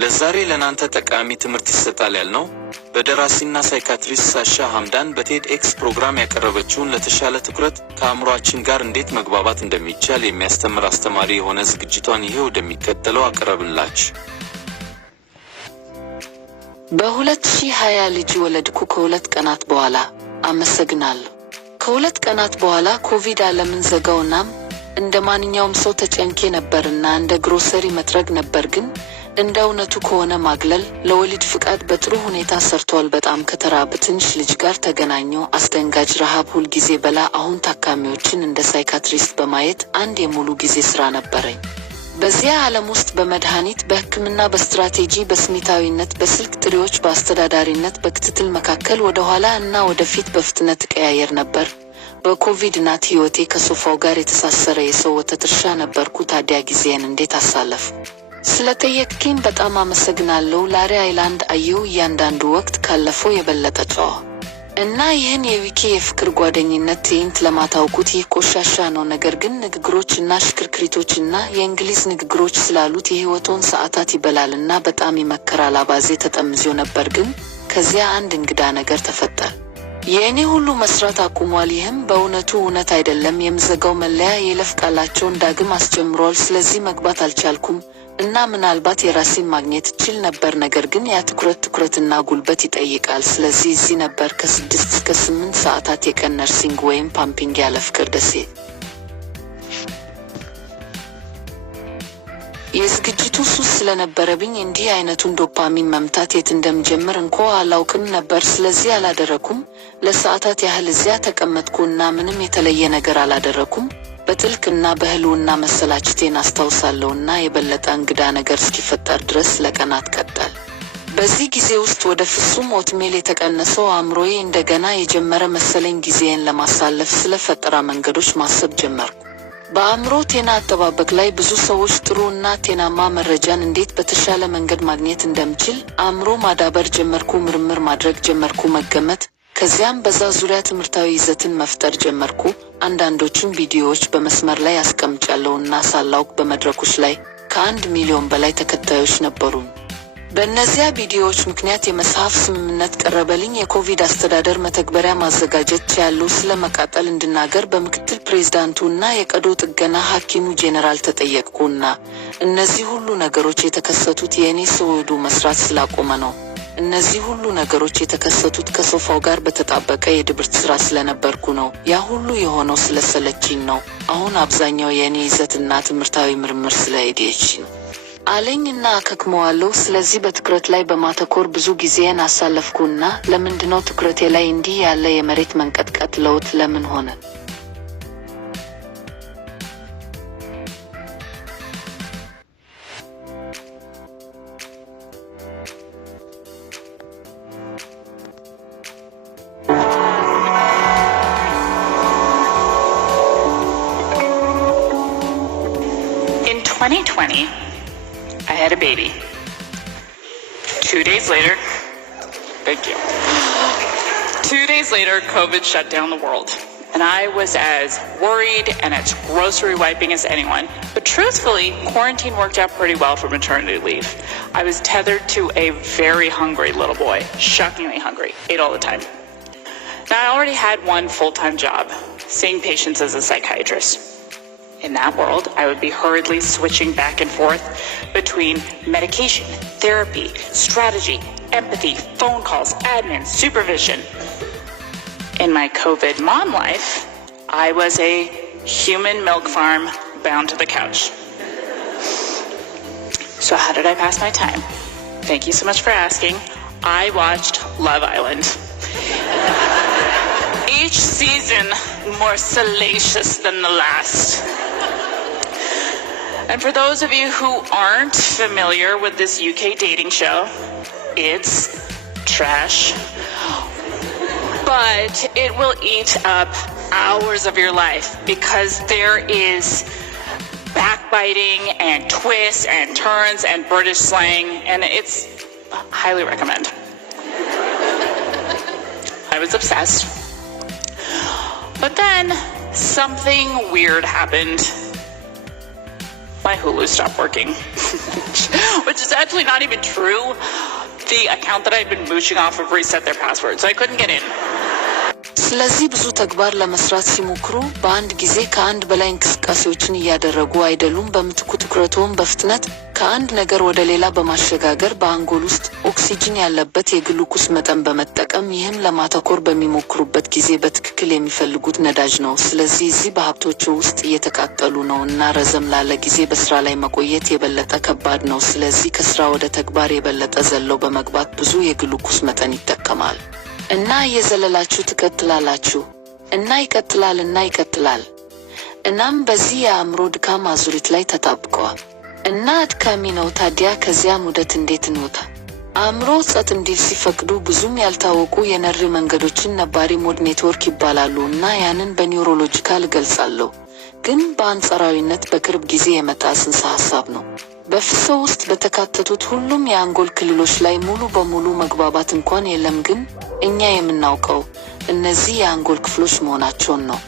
ለዛሬ ለናንተ ጠቃሚ ትምህርት ይሰጣል ያልነው በደራሲና ሳይካትሪስት ሳሻ ሐምዳን በቴድኤክስ ፕሮግራም ያቀረበችውን ለተሻለ ትኩረት ከአእምሮአችን ጋር እንዴት መግባባት እንደሚቻል የሚያስተምር አስተማሪ የሆነ ዝግጅቷን ይሄው እንደሚከተለው አቀረብንላችሁ። በ2020 ልጅ ወለድኩ ከሁለት ቀናት በኋላ። አመሰግናለሁ። ከሁለት ቀናት በኋላ ኮቪድ ዓለምን ዘጋውናም እንደ ማንኛውም ሰው ተጨንቄ ነበርና እንደ ግሮሰሪ መጥረግ ነበር። ግን እንደ እውነቱ ከሆነ ማግለል ለወሊድ ፍቃድ በጥሩ ሁኔታ ሰርቷል። በጣም ከተራበ ትንሽ ልጅ ጋር ተገናኘው። አስደንጋጭ ረሃብ ሁል ጊዜ በላ። አሁን ታካሚዎችን እንደ ሳይካትሪስት በማየት አንድ የሙሉ ጊዜ ሥራ ነበረኝ። በዚያ ዓለም ውስጥ በመድኃኒት፣ በሕክምና፣ በስትራቴጂ፣ በስሜታዊነት፣ በስልክ ጥሪዎች፣ በአስተዳዳሪነት፣ በክትትል መካከል ወደ ኋላ እና ወደፊት በፍጥነት እቀያየር ነበር። በኮቪድ እናት ሕይወቴ ከሶፋው ጋር የተሳሰረ የሰው ወተት እርሻ ነበርኩ። ታዲያ ጊዜን እንዴት አሳለፍ? ስለጠየቅኪኝ በጣም አመሰግናለሁ። ላሪ አይላንድ አየሁ። እያንዳንዱ ወቅት ካለፈው የበለጠ ጨዋ እና ይህን የዊኪ የፍቅር ጓደኝነት ትዕይንት ለማታውቁት ይህ ቆሻሻ ነው። ነገር ግን ንግግሮች እና ሽክርክሪቶች እና የእንግሊዝ ንግግሮች ስላሉት የሕይወቶን ሰዓታት ይበላልና በጣም ይመከራል። አባዜ ተጠምዞ ነበር። ግን ከዚያ አንድ እንግዳ ነገር ተፈጠረ። የእኔ ሁሉ መስራት አቁሟል። ይህም በእውነቱ እውነት አይደለም። የምዘጋው መለያ የይለፍ ቃላቸውን ዳግም አስጀምሯል። ስለዚህ መግባት አልቻልኩም እና ምናልባት የራሴን ማግኘት እችል ነበር። ነገር ግን ያ ትኩረትና ጉልበት ይጠይቃል። ስለዚህ እዚህ ነበር ከ6 እስከ 8 ሰዓታት የቀን ነርሲንግ ወይም ፓምፒንግ ያለ ፍቅር ደሴት። የዝግጅቱ ሱስ ስለነበረብኝ እንዲህ አይነቱን ዶፓሚን መምታት የት እንደምጀምር እንኳ አላውቅም ነበር። ስለዚህ አላደረኩም። ለሰዓታት ያህል እዚያ ተቀመጥኩ እና ምንም የተለየ ነገር አላደረኩም። በጥልቅና በህልውና መሰላቸቴን አስታውሳለሁና የበለጠ እንግዳ ነገር እስኪፈጠር ድረስ ለቀናት ቀጠል። በዚህ ጊዜ ውስጥ ወደ ፍጹም ኦትሜል የተቀነሰው አእምሮዬ እንደገና የጀመረ መሰለኝ። ጊዜዬን ለማሳለፍ ስለ ፈጠራ መንገዶች ማሰብ ጀመርኩ። በአእምሮ ጤና አጠባበቅ ላይ ብዙ ሰዎች ጥሩ እና ጤናማ መረጃን እንዴት በተሻለ መንገድ ማግኘት እንደምችል አእምሮ ማዳበር ጀመርኩ። ምርምር ማድረግ ጀመርኩ። መገመት። ከዚያም በዛ ዙሪያ ትምህርታዊ ይዘትን መፍጠር ጀመርኩ። አንዳንዶቹን ቪዲዮዎች በመስመር ላይ አስቀምጫለሁ እና ሳላውቅ በመድረኮች ላይ ከ1 ሚሊዮን በላይ ተከታዮች ነበሩኝ። በእነዚያ ቪዲዮዎች ምክንያት የመጽሐፍ ስምምነት ቀረበልኝ። የኮቪድ አስተዳደር መተግበሪያ ማዘጋጀት ችያለሁ። ስለ መቃጠል እንድናገር በምክትል ፕሬዝዳንቱ እና የቀዶ ጥገና ሐኪሙ ጄኔራል ተጠየቅኩና እነዚህ ሁሉ ነገሮች የተከሰቱት የእኔ ሰውዱ መስራት ስላቆመ ነው። እነዚህ ሁሉ ነገሮች የተከሰቱት ከሶፋው ጋር በተጣበቀ የድብርት ሥራ ስለነበርኩ ነው። ያ ሁሉ የሆነው ስለሰለችኝ ነው። አሁን አብዛኛው የእኔ ይዘትና ትምህርታዊ ምርምር ስለ ADHD ነው አለኝና አከክመዋለሁ። ስለዚህ በትኩረት ላይ በማተኮር ብዙ ጊዜን አሳለፍኩና ለምንድነው ትኩረቴ ላይ እንዲህ ያለ የመሬት መንቀጥቀጥ ለውጥ ለምን ሆነ? In 2020, I had a baby. 2 days later, thank you. 2 days later, COVID shut down the world. And I was as worried and as grocery wiping as anyone. But truthfully, quarantine worked out pretty well for maternity leave. I was tethered to a very hungry little boy, shockingly hungry, ate all the time. Now, I already had one full-time job, seeing patients as a psychiatrist. In that world, I would be hurriedly switching back and forth between medication, therapy, strategy, empathy, phone calls, admin, supervision. In my COVID mom life, I was a human milk farm bound to the couch. So how did I pass my time? Thank you so much for asking. I watched Love Island. Each season more salacious than the last. And for those of you who aren't familiar with this UK dating show, it's trash. But it will eat up hours of your life because there is backbiting and twists and turns and British slang, and it's highly recommend. I was obsessed. But then something weird happened. my Hulu stopped working, which is actually not even true. The account that I'd been mooching off of reset their password, so I couldn't get in. ስለዚህ ብዙ ተግባር ለመስራት ሲሞክሩ በአንድ ጊዜ ከአንድ በላይ እንቅስቃሴዎችን እያደረጉ አይደሉም። በምትኩ ትኩረቶን በፍጥነት ከአንድ ነገር ወደ ሌላ በማሸጋገር በአንጎል ውስጥ ኦክሲጅን ያለበት የግሉኮስ መጠን በመጠቀም ይህም ለማተኮር በሚሞክሩበት ጊዜ በትክክል የሚፈልጉት ነዳጅ ነው። ስለዚህ እዚህ በሀብቶቹ ውስጥ እየተቃጠሉ ነው እና ረዘም ላለ ጊዜ በስራ ላይ መቆየት የበለጠ ከባድ ነው። ስለዚህ ከስራ ወደ ተግባር የበለጠ ዘለው በመግባት ብዙ የግሉኮስ መጠን ይጠቀማል። እና እየዘለላችሁ ትቀጥላላችሁ እና ይቀጥላል። እናም በዚህ የአእምሮ ድካም አዙሪት ላይ ተጣብቀዋል እና አድካሚ ነው። ታዲያ ከዚያ ሙደት እንዴት እንውጣ? አእምሮ ጸጥ እንዲል ሲፈቅዱ ብዙም ያልታወቁ የነርቭ መንገዶችን ነባሪ ሞድ ኔትወርክ ይባላሉ እና ያንን በኒውሮሎጂካል እገልጻለሁ፣ ግን በአንጻራዊነት በቅርብ ጊዜ የመጣ ጽንሰ ሐሳብ ነው። በፍሶ ውስጥ በተካተቱት ሁሉም የአንጎል ክልሎች ላይ ሙሉ በሙሉ መግባባት እንኳን የለም፣ ግን እኛ የምናውቀው እነዚህ የአንጎል ክፍሎች መሆናቸውን ነው።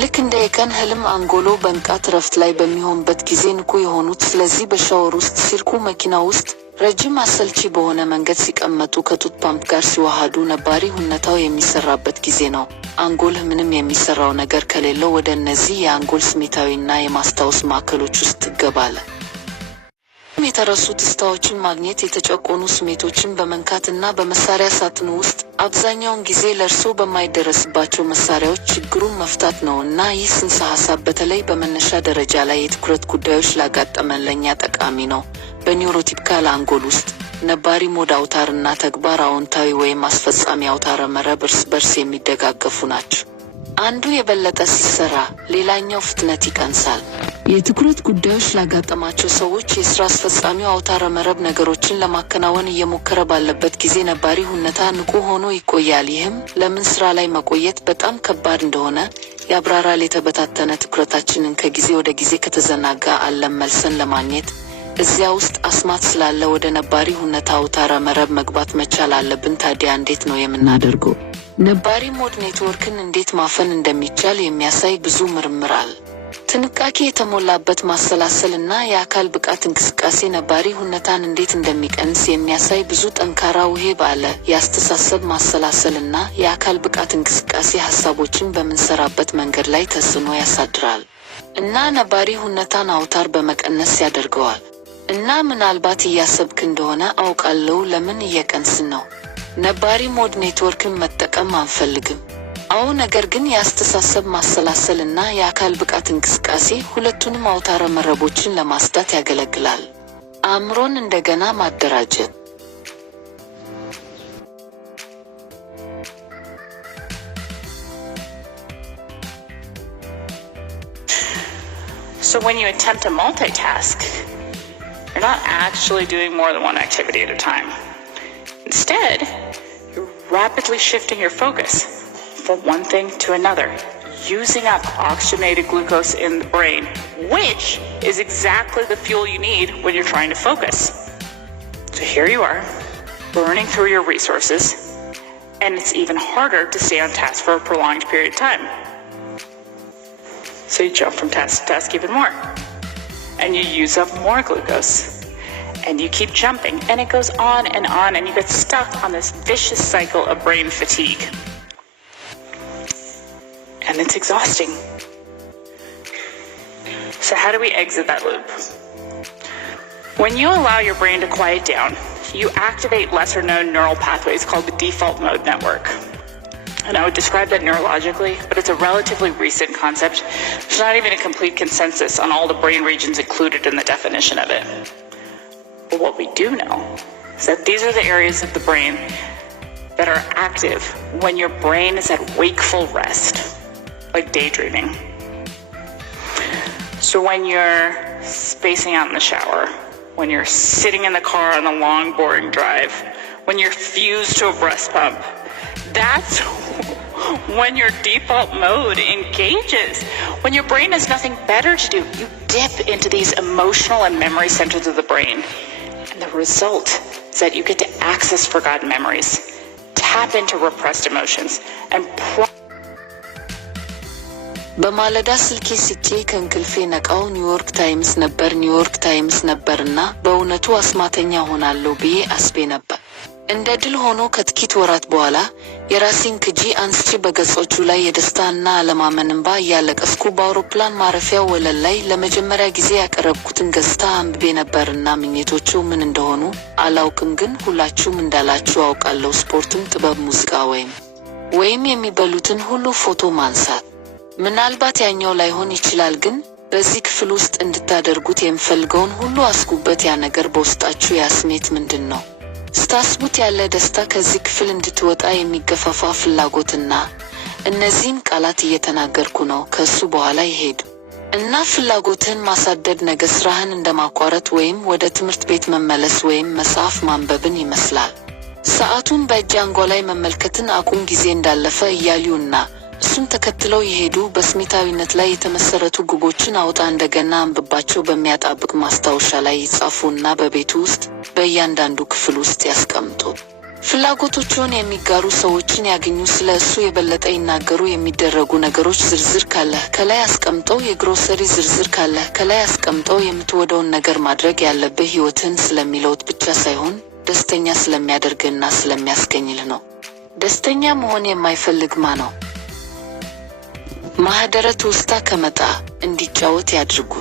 ልክ እንደ የቀን ህልም አንጎሎ በንቃት ረፍት ላይ በሚሆንበት ጊዜ ንቁ የሆኑት። ስለዚህ በሻወር ውስጥ ሲርኩ፣ መኪና ውስጥ ረጅም አሰልቺ በሆነ መንገድ ሲቀመጡ፣ ከጡት ፓምፕ ጋር ሲዋሃዱ ነባሪ ሁኔታው የሚሰራበት ጊዜ ነው። አንጎልህ ምንም የሚሰራው ነገር ከሌለው ወደ እነዚህ የአንጎል ስሜታዊና የማስታወስ ማዕከሎች ውስጥ ትገባለህ። የተረሱ ትስታዎችን ማግኘት፣ የተጨቆኑ ስሜቶችን በመንካትና በመሳሪያ ሳጥኑ ውስጥ አብዛኛውን ጊዜ ለእርሶ በማይደረስባቸው መሳሪያዎች ችግሩን መፍታት ነው እና ይህ ጽንሰ ሐሳብ በተለይ በመነሻ ደረጃ ላይ የትኩረት ጉዳዮች ላጋጠመን ለእኛ ጠቃሚ ነው። በኒውሮቲፒካል አንጎል ውስጥ ነባሪ ሞድ አውታርና ተግባር አዎንታዊ ወይም አስፈጻሚ አውታረ መረብ እርስ በርስ የሚደጋገፉ ናቸው። አንዱ የበለጠ ሲሰራ ሌላኛው ፍጥነት ይቀንሳል። የትኩረት ጉዳዮች ላጋጠማቸው ሰዎች የሥራ አስፈጻሚው አውታረ መረብ ነገሮችን ለማከናወን እየሞከረ ባለበት ጊዜ ነባሪ ሁኔታ ንቁ ሆኖ ይቆያል። ይህም ለምን ሥራ ላይ መቆየት በጣም ከባድ እንደሆነ ያብራራል። የተበታተነ ትኩረታችንን ከጊዜ ወደ ጊዜ ከተዘናጋ ዓለም መልሰን ለማግኘት እዚያ ውስጥ አስማት ስላለ ወደ ነባሪ ሁኔታ አውታረ መረብ መግባት መቻል አለብን። ታዲያ እንዴት ነው የምናደርገው? ነባሪ ሞድ ኔትወርክን እንዴት ማፈን እንደሚቻል የሚያሳይ ብዙ ምርምር አለ። ጥንቃቄ የተሞላበት ማሰላሰል እና የአካል ብቃት እንቅስቃሴ ነባሪ ሁኔታን እንዴት እንደሚቀንስ የሚያሳይ ብዙ ጠንካራ ውህብ አለ። የአስተሳሰብ ማሰላሰል እና የአካል ብቃት እንቅስቃሴ ሐሳቦችን በምንሰራበት መንገድ ላይ ተጽዕኖ ያሳድራል እና ነባሪ ሁኔታን አውታር በመቀነስ ያደርገዋል። እና ምናልባት እያሰብክ እንደሆነ አውቃለሁ፣ ለምን እየቀንስን ነው? ነባሪ ሞድ ኔትወርክን መጠቀም አንፈልግም። አዎ፣ ነገር ግን የአስተሳሰብ ማሰላሰል እና የአካል ብቃት እንቅስቃሴ ሁለቱንም አውታረ መረቦችን ለማስዳት ያገለግላል። አእምሮን እንደገና ማደራጀት። So when you attempt to multitask, you're not actually doing more than one activity at a time. Instead, you're rapidly shifting your focus from one thing to another, using up oxygenated glucose in the brain, which is exactly the fuel you need when you're trying to focus. So here you are, burning through your resources, and it's even harder to stay on task for a prolonged period of time. So you jump from task to task even more, and you use up more glucose, and you keep jumping, and it goes on, and you get stuck on this vicious cycle of brain fatigue. And it's exhausting. So how do we exit that loop? When you allow your brain to quiet down, you activate lesser known neural pathways called the default mode network. And I would describe that neurologically, but it's a relatively recent concept. There's not even a complete consensus on all the brain regions included in the definition of it. But what we do know is that these are the areas of the brain that are active when your brain is at wakeful rest, like daydreaming. So when you're spacing out in the shower, when you're sitting in the car on a long, boring drive, when you're fused to a breast pump, that's when your default mode engages. When your brain has nothing better to do, you dip into these emotional and memory centers of the brain. And the result is that you get to access forgotten memories, tap into repressed emotions, and በማለዳ ስልኬ ስቼ ከእንቅልፌ ነቃው ኒውዮርክ ታይምስ ነበርና በእውነቱ አስማተኛ ሆናለሁ ብዬ አስቤ ነበር። እንደ ድል ሆኖ ከጥቂት ወራት በኋላ የራሴን ቅጂ አንስቼ በገጾቹ ላይ የደስታና አለማመን እንባ እያለቀስኩ በአውሮፕላን ማረፊያው ወለል ላይ ለመጀመሪያ ጊዜ ያቀረብኩትን ገጽታ አንብቤ ነበርና ምኞቶቹ ምን እንደሆኑ አላውቅም፣ ግን ሁላችሁም እንዳላችሁ አውቃለሁ። ስፖርትም፣ ጥበብ፣ ሙዚቃ ወይም የሚበሉትን ሁሉ ፎቶ ማንሳት። ምናልባት ያኛው ላይሆን ይችላል፣ ግን በዚህ ክፍል ውስጥ እንድታደርጉት የምፈልገውን ሁሉ አስጉበት። ያ ነገር በውስጣችሁ ያ ስሜት ምንድን ነው? ስታስቡት ያለ ደስታ፣ ከዚህ ክፍል እንድትወጣ የሚገፋፋ ፍላጎትና እነዚህን ቃላት እየተናገርኩ ነው። ከሱ በኋላ ይሄዱ እና ፍላጎትህን ማሳደድ ነገ ስራህን እንደማቋረጥ ወይም ወደ ትምህርት ቤት መመለስ ወይም መጽሐፍ ማንበብን ይመስላል። ሰዓቱን በእጅ አንጓ ላይ መመልከትን አቁም፣ ጊዜ እንዳለፈ እያዩና እሱን ተከትለው የሄዱ በስሜታዊነት ላይ የተመሰረቱ ግቦችን አውጣ፣ እንደገና አንብባቸው፣ በሚያጣብቅ ማስታወሻ ላይ ይጻፉና በቤቱ ውስጥ በእያንዳንዱ ክፍል ውስጥ ያስቀምጡ። ፍላጎቶቹን የሚጋሩ ሰዎችን ያገኙ፣ ስለ እሱ የበለጠ ይናገሩ። የሚደረጉ ነገሮች ዝርዝር ካለህ ከላይ አስቀምጠው። የግሮሰሪ ዝርዝር ካለህ ከላይ አስቀምጠው። የምትወደውን ነገር ማድረግ ያለብህ ሕይወትህን ስለሚለውጥ ብቻ ሳይሆን ደስተኛ ስለሚያደርግህና ስለሚያስገኝልህ ነው። ደስተኛ መሆን የማይፈልግ ማን ነው? ማህደረ ትውስታ ከመጣ እንዲጫወት ያድርጉ።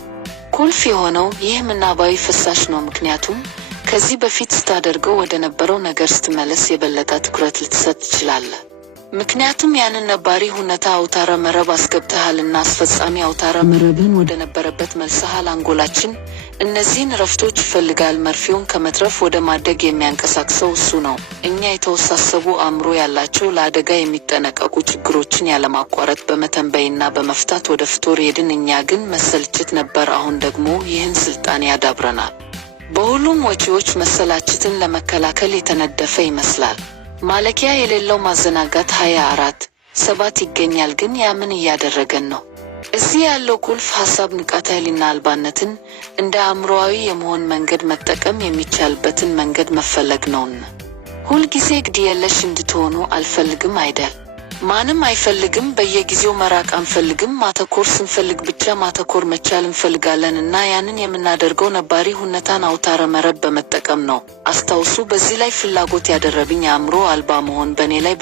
ቁልፍ የሆነው ይህ ምናባዊ ፈሳሽ ነው፣ ምክንያቱም ከዚህ በፊት ስታደርገው ወደ ነበረው ነገር ስትመለስ የበለጠ ትኩረት ልትሰጥ ትችላለህ። ምክንያቱም ያንን ነባሪ ሁኔታ አውታረ መረብ አስገብተሃልና አስፈጻሚ አውታረ መረብህን ወደ ነበረበት መልሰሃል። አንጎላችን እነዚህን ረፍቶች ይፈልጋል። መርፌውን ከመትረፍ ወደ ማደግ የሚያንቀሳቅሰው እሱ ነው። እኛ የተወሳሰቡ አእምሮ ያላቸው ለአደጋ የሚጠነቀቁ ችግሮችን ያለማቋረጥ በመተንበይና በመፍታት ወደ ፍቶር ሄድን። እኛ ግን መሰልቸት ነበር። አሁን ደግሞ ይህን ስልጣን ያዳብረናል። በሁሉም ወጪዎች መሰላቸትን ለመከላከል የተነደፈ ይመስላል። ማለቂያ የሌለው ማዘናጋት 24/7 ይገኛል። ግን ያ ምን እያደረገን ነው? እዚህ ያለው ቁልፍ ሐሳብ ንቃተ ህሊና አልባነትን እንደ አእምሮአዊ የመሆን መንገድ መጠቀም የሚቻልበትን መንገድ መፈለግ ነውና ሁልጊዜ ግድ የለሽ እንድትሆኑ አልፈልግም አይደል? ማንም አይፈልግም። በየጊዜው መራቅ አንፈልግም። ማተኮር ስንፈልግ ብቻ ማተኮር መቻል እንፈልጋለን እና ያንን የምናደርገው ነባሪ ሁኔታን አውታረ መረብ በመጠቀም ነው። አስታውሱ፣ በዚህ ላይ ፍላጎት ያደረብኝ አእምሮ አልባ መሆን በእኔ ላይ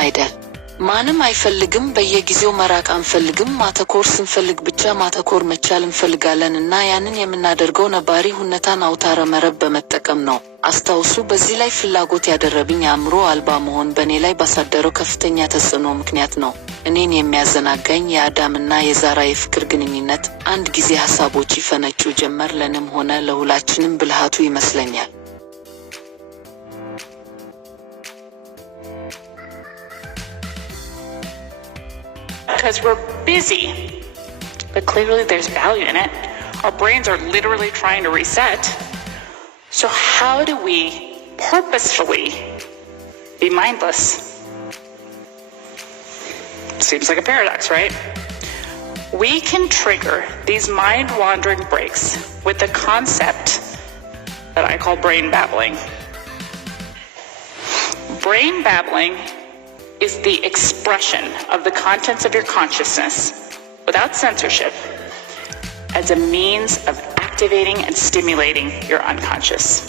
አይደል? ማንም አይፈልግም። በየጊዜው መራቅ አንፈልግም። ማተኮር ስንፈልግ ብቻ ማተኮር መቻል እንፈልጋለን እና ያንን የምናደርገው ነባሪ ሁኔታን አውታረ መረብ በመጠቀም ነው። አስታውሱ፣ በዚህ ላይ ፍላጎት ያደረብኝ አእምሮ አልባ መሆን በእኔ ላይ ባሳደረው ከፍተኛ ተጽዕኖ ምክንያት ነው። እኔን የሚያዘናጋኝ የአዳምና የዛራ የፍቅር ግንኙነት አንድ ጊዜ ሐሳቦች ይፈነጩ ጀመር። ለንም ሆነ ለሁላችንም ብልሃቱ ይመስለኛል። Because we're busy, but clearly there's value in it. Our brains are literally trying to reset. So how do we purposefully be mindless? Seems like a paradox, right? We can trigger these mind-wandering breaks with the concept that I call brain babbling. Brain babbling is the expression of the contents of your consciousness without censorship as a means of activating and stimulating your unconscious.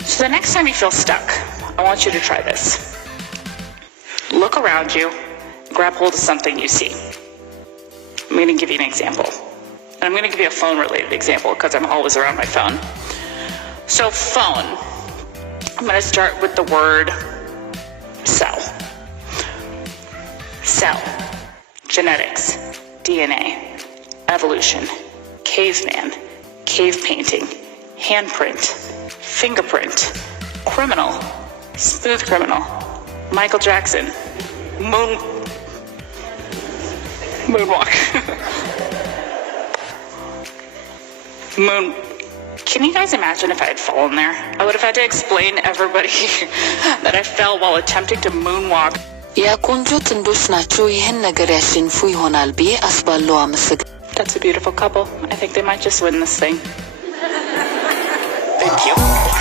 So the next time you feel stuck, I want you to try this. Look around you, grab hold of something you see. I'm going to give you an example. And I'm going to give you a phone-related example because I'm always around my phone. So phone, I'm going to start with the word cell. Cell, genetics, DNA, evolution, caveman, cave painting, handprint, fingerprint, criminal, smooth criminal, Michael Jackson, moonwalk. Can you guys imagine if I had fallen there? I would have had to explain to everybody that I fell while attempting to moonwalk. ያቆንጆ ጥንዶች ናቸው። ይህን ነገር ያሸንፉ ይሆናል ብዬ አስባለሁ። አመሰግ That's a beautiful couple. I think they might just win this thing. Thank you.